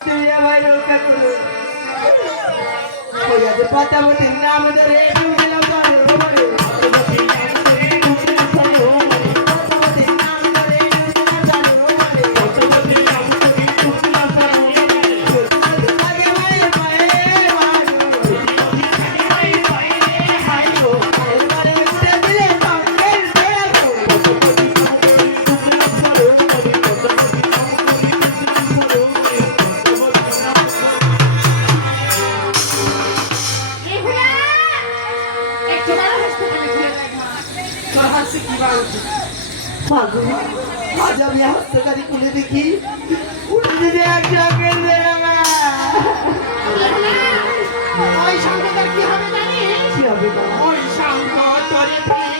তুই আমায় রক্ষা করো ওই আজ পাতা মতির নাম ধরে হচ্ছে কীভাবে পাগল আজ আমি হাসতেকারি খুলে দেখি খুলে দিলে ওই সঙ্গে তোরে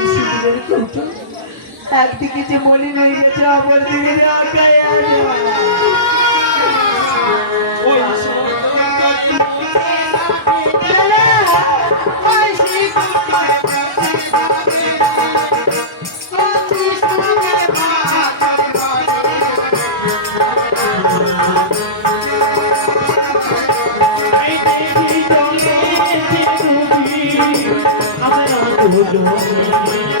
জীবনের কত একদিকে যে মলিন হয়ে গেছে অপরদিকে যে অকায় I'm not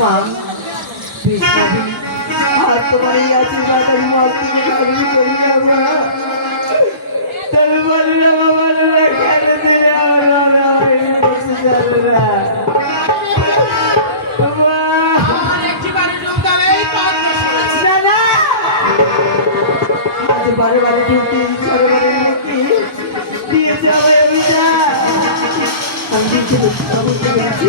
মা বিষ্ণবী আর তোমার এই আশীর্বাদ আমি মাতৃ আমি করিলাম না তবে বলিলাম আমার খেলে দিলে আমার বারে বারে ডিউটি বারে বারে ডিউটি দিয়ে যাবে আমি যা। আমি কিছু বুঝতে পারছি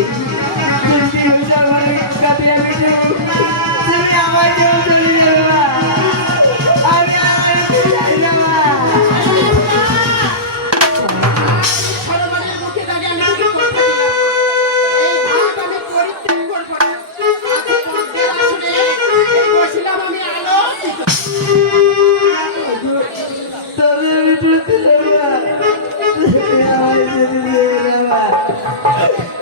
up.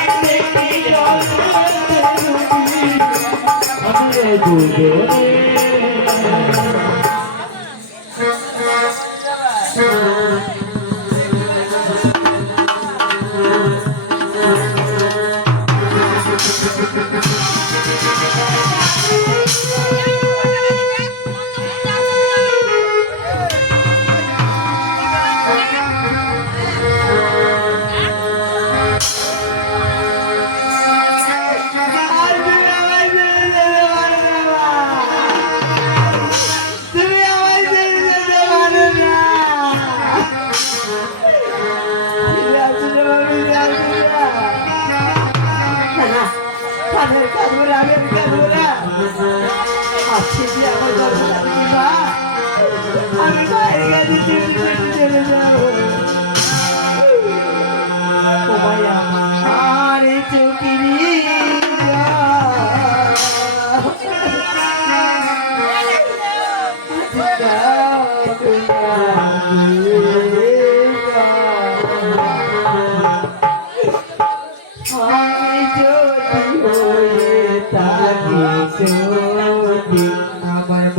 দুজনে। ধরে আগে পিতা ধরে আছে কি আমার কথা আমি বাইরে গেছি চলে যাব